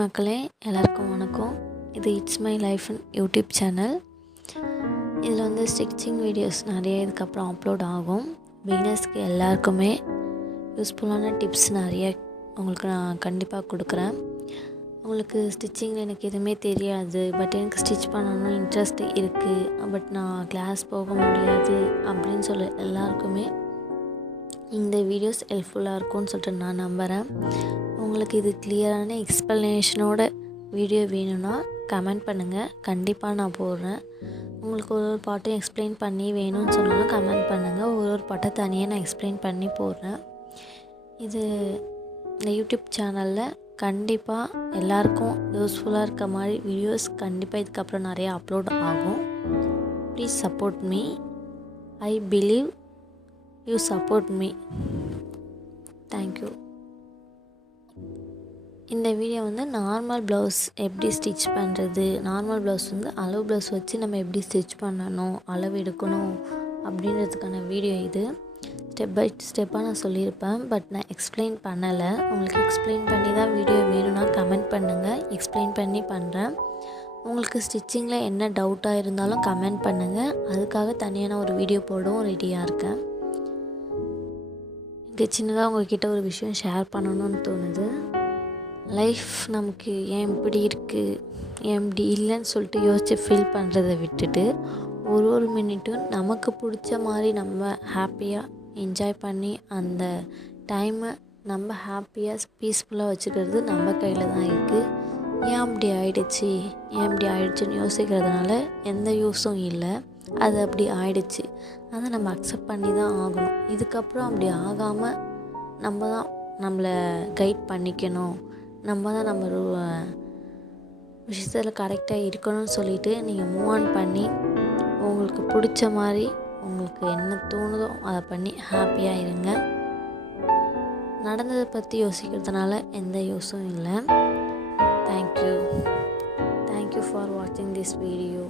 மக்களே எல்லாருக்கும் வணக்கம். இது it's my life YouTube channel. இதில் வந்து ஸ்டிச்சிங் வீடியோஸ் நிறைய இதுக்கப்புறம் அப்லோட் ஆகும். பிகினர்ஸ்க்கு எல்லாருக்குமே யூஸ்ஃபுல்லான டிப்ஸ் நிறைய உங்களுக்கு நான் கண்டிப்பாக கொடுக்குறேன். உங்களுக்கு ஸ்டிச்சிங்கில் எனக்கு எதுவுமே தெரியாது, பட் எனக்கு ஸ்டிச் பண்ணணும்னு இன்ட்ரெஸ்ட் இருக்குது, பட் நான் கிளாஸ் போக முடியாது அப்படின்னு சொல்ல எல்லாருக்குமே இந்த வீடியோஸ் ஹெல்ப்ஃபுல்லாக இருக்கும்னு சொல்லிட்டு நான் நம்புகிறேன். உங்களுக்கு இது கிளியரான எக்ஸ்ப்ளனேஷனோட வீடியோ வேணும்னா கமெண்ட் பண்ணுங்கள், கண்டிப்பாக நான் போடுறேன். உங்களுக்கு ஒரு பாட்டையும் எக்ஸ்பிளைன் பண்ணி வேணும்னு சொன்னாலும் கமெண்ட் பண்ணுங்கள், ஒரு பாட்டை தனியாக நான் எக்ஸ்பிளைன் பண்ணி போடுறேன். இது இந்த யூடியூப் சேனலில் கண்டிப்பாக எல்லாருக்கும் யூஸ்ஃபுல்லாக இருக்க மாதிரி வீடியோஸ் கண்டிப்பாக இதுக்கப்புறம் நிறைய அப்லோட் ஆகும். Please support me. I believe you support me. Thank you. இந்த வீடியோ வந்து நார்மல் ப்ளவுஸ் எப்படி ஸ்டிச் பண்ணுறது, நார்மல் ப்ளவுஸ் வந்து அளவு ப்ளவுஸ் வச்சு நம்ம எப்படி ஸ்டிச் பண்ணணும், அளவு எடுக்கணும் அப்படின்றதுக்கான வீடியோ இது. ஸ்டெப் பை ஸ்டெப்பாக நான் சொல்லியிருப்பேன், பட் நான் எக்ஸ்பிளைன் பண்ணலை. உங்களுக்கு எக்ஸ்பிளைன் பண்ணி தான் வீடியோ வேணும்னா கமெண்ட் பண்ணுங்கள், எக்ஸ்பிளைன் பண்ணி பண்ணுறேன். உங்களுக்கு ஸ்டிச்சிங்கில் என்ன டவுட்டாக இருந்தாலும் கமெண்ட் பண்ணுங்கள், அதுக்காக தனியான ஒரு வீடியோ போடவும் ரெடியாக இருக்கேன். எனக்கு சின்னதாக உங்கள்கிட்ட ஒரு விஷயம் ஷேர் பண்ணணும்னு தோணுது. லைஃப் நமக்கு ஏன் இப்படி இருக்குது, ஏன் இப்படி இல்லைன்னு சொல்லிட்டு யோசித்து ஃபீல் பண்ணுறதை விட்டுட்டு ஒரு மினிட்டும் நமக்கு பிடிச்ச மாதிரி நம்ம ஹாப்பியாக என்ஜாய் பண்ணி அந்த டைமை நம்ம ஹாப்பியாக பீஸ்ஃபுல்லாக வச்சுக்கிறது நம்ம கையில் தான் இருக்குது. ஏன் அப்படி ஆயிடுச்சுன்னு யோசிக்கிறதுனால எந்த யூஸும் இல்லை. அது அப்படி ஆயிடுச்சு, அதை நம்ம அக்செப்ட் பண்ணி தான் ஆகணும். இதுக்கப்புறம் அப்படி ஆகாமல் நம்ம தான் நம்மளை கைட் பண்ணிக்கணும், நம்ம தான் நம்ம விஷயத்தில் கரெக்டாக இருக்கணும்னு சொல்லிவிட்டு நீங்கள் மூவ் ஆன் பண்ணி உங்களுக்கு பிடிச்ச மாதிரி உங்களுக்கு என்ன தோணுதோ அதை பண்ணி ஹாப்பியாக இருங்க. நடந்ததை பற்றி யோசிக்கிறதுனால எந்த யூஸும் இல்லை. தேங்க்யூ ஃபார் வாட்சிங் திஸ் வீடியோ.